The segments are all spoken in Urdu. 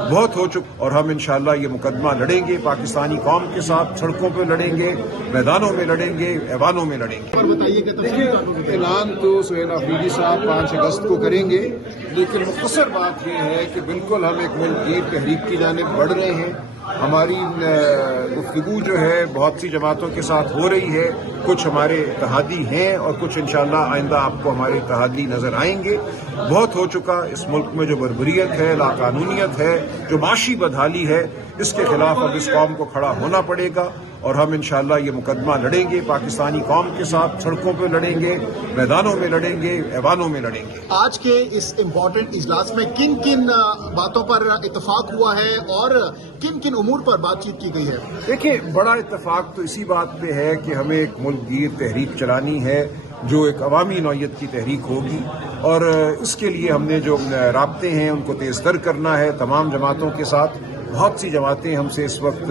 بہت ہو چکا اور ہم انشاءاللہ یہ مقدمہ لڑیں گے پاکستانی قوم کے ساتھ، سڑکوں پہ لڑیں گے، میدانوں میں لڑیں گے، ایوانوں میں لڑیں گے۔ دیکھیے اعلان تو سہیل آفریدی صاحب 5 اگست کو کریں گے، لیکن مختصر بات یہ ہے کہ بالکل ہم ایک ملک گیر تحریک کی جانب بڑھ رہے ہیں۔ ہماری گفتگو جو ہے بہت سی جماعتوں کے ساتھ ہو رہی ہے، کچھ ہمارے اتحادی ہیں اور کچھ انشاءاللہ آئندہ آپ کو ہمارے اتحادی نظر آئیں گے۔ بہت ہو چکا اس ملک میں جو بربریت ہے، لاقانونیت ہے، جو معاشی بدحالی ہے، اس کے خلاف اب اس قوم کو کھڑا ہونا پڑے گا اور ہم انشاءاللہ یہ مقدمہ لڑیں گے پاکستانی قوم کے ساتھ، سڑکوں پہ لڑیں گے، میدانوں میں لڑیں گے، ایوانوں میں لڑیں گے۔ آج کے اس امپورٹنٹ اجلاس میں کن کن باتوں پر اتفاق ہوا ہے اور کن کن امور پر بات چیت کی گئی ہے؟ دیکھیں بڑا اتفاق تو اسی بات پہ ہے کہ ہمیں ایک ملک گیر تحریک چلانی ہے جو ایک عوامی نوعیت کی تحریک ہوگی، اور اس کے لیے ہم نے جو رابطے ہیں ان کو تیز تر کرنا ہے تمام جماعتوں کے ساتھ۔ بہت سی جماعتیں ہم سے اس وقت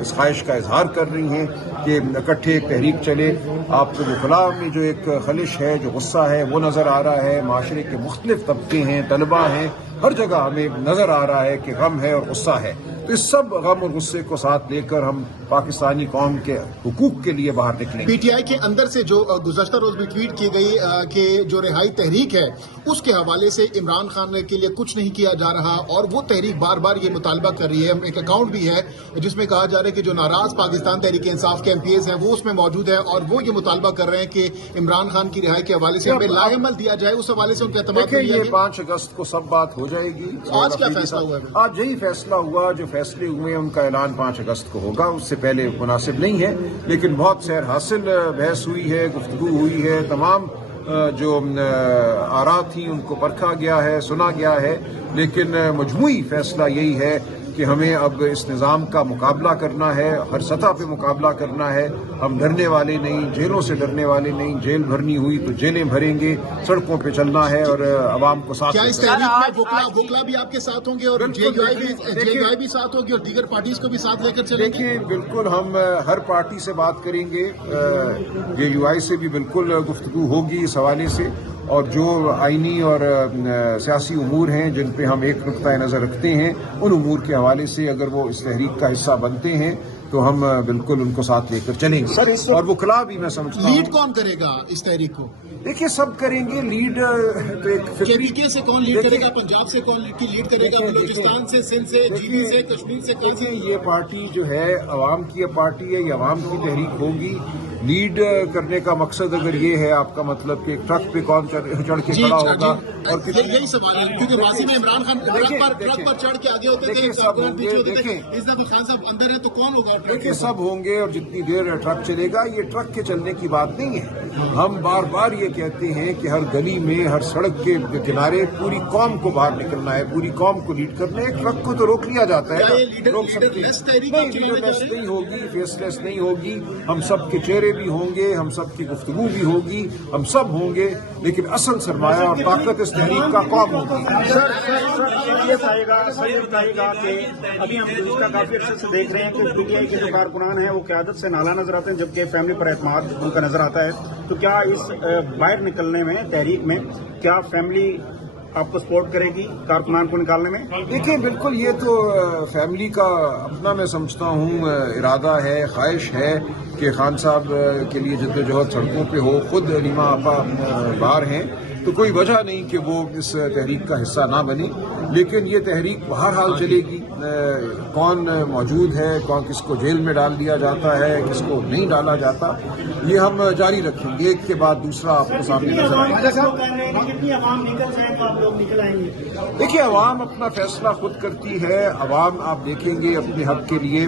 اس خواہش کا اظہار کر رہی ہیں کہ اکٹھے ایک تحریک چلے۔ آپ کو وکلاء میں جو ایک خلش ہے، جو غصہ ہے، وہ نظر آ رہا ہے۔ معاشرے کے مختلف طبقے ہیں، طلباء ہیں، ہر جگہ ہمیں نظر آ رہا ہے کہ غم ہے اور غصہ ہے۔ تو اس سب غم اور غصے کو ساتھ لے کر ہم پاکستانی قوم کے حقوق کے لیے باہر نکلیں گے۔ پی ٹی آئی کے اندر سے جو گزشتہ روز بھی ٹویٹ کی گئی کہ جو رہائی تحریک ہے اس کے حوالے سے عمران خان کے لیے کچھ نہیں کیا جا رہا، اور وہ تحریک بار بار یہ مطالبہ کر رہی ہے۔ ایک اکاؤنٹ بھی ہے جس میں کہا جا رہا ہے کہ جو ناراض پاکستان تحریک انصاف کے ایم پی ایز ہیں وہ اس میں موجود ہے، اور وہ یہ مطالبہ کر رہے ہیں کہ عمران خان کی رہائی کے حوالے سے ہمیں لاعمل دیا جائے۔ اس حوالے سے ان کے اعتماد دیکھیں یہ 5 اگست کو سب بات ہو جائے گی۔ آج کیا فیصلہ ہوا ہے؟ آج یہی فیصلہ ہوا، جو فیصلے ہوئے ان کا اعلان 5 اگست کو ہوگا، اس سے پہلے مناسب نہیں ہے، لیکن بہت سیر حاصل بحث ہوئی ہے، گفتگو ہوئی ہے، تمام جو آراء تھی ان کو پرکھا گیا ہے، سنا گیا ہے، لیکن مجموعی فیصلہ یہی ہے کہ ہمیں اب اس نظام کا مقابلہ کرنا ہے، ہر سطح پہ مقابلہ کرنا ہے۔ ہم ڈرنے والے نہیں، جیلوں سے ڈرنے والے نہیں، جیل بھرنی ہوئی تو جیلیں بھریں گے، سڑکوں پہ چلنا ہے اور عوام کو ساتھ۔ کیا اس تحریک میں وکلا بھی آپ کے ساتھ ہوں گے اور جے یو آئی بھی ساتھ ہوگی اور دیگر پارٹیز کو بھی ساتھ لے کر چلیں گے؟ دیکھیں بالکل ہم ہر پارٹی سے بات کریں گے، جے یو آئی سے بھی بالکل گفتگو ہوگی اس حوالے سے، اور جو آئینی اور سیاسی امور ہیں جن پہ ہم ایک نقطۂ نظر رکھتے ہیں ان امور کے حوالے سے اگر وہ اس تحریک کا حصہ بنتے ہیں تو ہم بالکل ان کو ساتھ لے کر چلیں گے۔ اور وکلاء بھی میں سمجھتا ہوں، لیڈ کون کرے گا اس تحریک کو؟ دیکھیے سب کریں گے لیڈ، تو ایک KPK سے کون لیڈ کرے گا، پنجاب سے کون لیڈ کرے گا، بلوچستان سے، سندھ سے، جی بی سے، کشمیر سے؟ دیکھیں یہ پارٹی جو ہے عوام کی پارٹی ہے، یہ عوام کی تحریک ہوگی۔ لیڈ کرنے کا مقصد اگر یہ ہے آپ کا مطلب کہ ٹرک پہ کون چڑھ کے کھڑا ہوگا، اور یہی سوال ہے کیونکہ ماضی میں عمران خان ٹرک پر چڑھ کے آگے ہوتے تھے، خان صاحب اندر ہیں تو کون ہوگا؟ دیکھیں سب ہوں گے، اور جتنی دیر ٹرک چلے گا یہ ٹرک کے چلنے کی بات نہیں ہے۔ ہم بار بار یہ کہتے ہیں کہ ہر گلی میں، ہر سڑک کے کنارے پوری قوم کو باہر نکلنا ہے، پوری قوم کو لیڈ کرنا ہے۔ ٹرک کو تو روک لیا جاتا ہے، روک سکتے ہیں نہیں، لیڈرلیس نہیں ہوگی، فیس لیس نہیں ہوگی۔ ہم سب کے چہرے بھی ہوں گے، ہم سب کی گفتگو بھی ہوگی، ہم سب ہوں گے، لیکن اصل سرمایہ اور طاقت اس تحریک کا قوم ہوگی۔ یہ بتائے گا کہ ابھی ہم گزشتہ کافی عرصے سے دیکھ رہے ہیں کہ پی ٹی آئی کے جو کارکنان ہیں وہ قیادت سے نالا نظر آتے ہیں، جبکہ فیملی پر اعتماد ان کا نظر آتا ہے۔ تو کیا اس باہر نکلنے میں، تحریک میں، کیا فیملی آپ کو سپورٹ کرے گی کارکنان کو نکالنے میں؟ دیکھیں بالکل یہ تو فیملی کا اپنا میں سمجھتا ہوں ارادہ ہے، خواہش ہے کہ خان صاحب کے لیے جدوجہد سڑکوں پہ ہو۔ خود علیمہ آپا باہر ہیں تو کوئی وجہ نہیں کہ وہ اس تحریک کا حصہ نہ بنے، لیکن یہ تحریک بہرحال چلے گی۔ کون موجود ہے، کون کس کو جیل میں ڈال دیا جاتا ہے، کس کو نہیں ڈالا جاتا، یہ ہم جاری رکھیں گے، ایک کے بعد دوسرا آپ کو سامنے نظر آئے گا۔ دیکھیے عوام اپنا فیصلہ خود کرتی ہے، عوام آپ دیکھیں گے اپنے حق کے لیے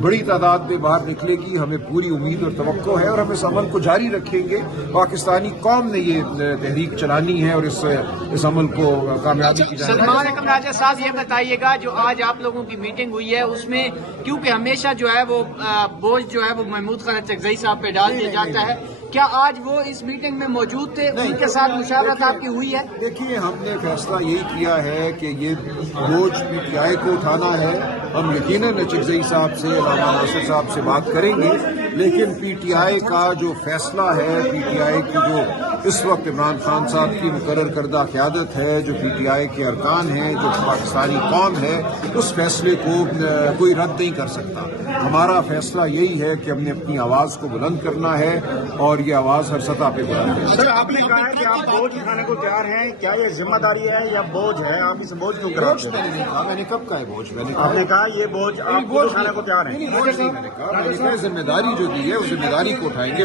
بڑی تعداد میں باہر نکلے گی، ہمیں پوری امید اور توقع ہے، اور ہم اس عمل کو جاری رکھیں گے۔ پاکستانی قوم نے یہ تحریک چلانی ہے اور اس عمل کو کامیابی کی جائے۔ سلمان اکرم راجہ صاحب یہ بتائیے گا جو آج آپ لوگوں کی میٹنگ ہوئی ہے اس میں کیونکہ ہمیشہ جو ہے وہ بوجھ جو ہے وہ محمود خان چکزئی صاحب پہ ڈال دیا جاتا ہے، کیا آج وہ اس میٹنگ میں موجود تھے، ان کے ساتھ مشاورت آپ کی ہوئی ہے؟ دیکھیے ہم نے فیصلہ یہی کیا ہے کہ یہ بوجھ پی ٹی آئی کو اٹھانا ہے۔ ہم یقیناً چکزئی صاحب سے، علامہ ناصر صاحب سے بات کریں گے، لیکن پی ٹی آئی کا جو فیصلہ ہے، پی ٹی آئی کی جو اس وقت عمران خان صاحب کی مقرر کردہ قیادت ہے، جو پی ٹی آئی کے ارکان ہیں، جو پاکستانی قوم ہے، اس فیصلے کو کوئی رد نہیں کر سکتا۔ ہمارا فیصلہ یہی ہے کہ ہم نے اپنی آواز کو بلند کرنا ہے اور یہ آواز ہر سطح پہ بلند ہے۔ سر آپ نے کہا ہے کہ آپ بوجھ اٹھانے کو تیار ہیں، کیا یہ ذمہ داری ہے یا بوجھ ہے؟ آپ اسے بوجھ کیوں کراتے ہیں؟ میں نے نہیں کہا، میں نے کب کہا ہے بوجھ؟ میں نے آپ نے کہا یہ بوجھ آپ بوجھ اٹھانے کو تیار ہیں۔ بوجھ نہیں میں نے کہا، ذمہ داری جو دی ہے اس ذمہ داری کو اٹھائیں گے۔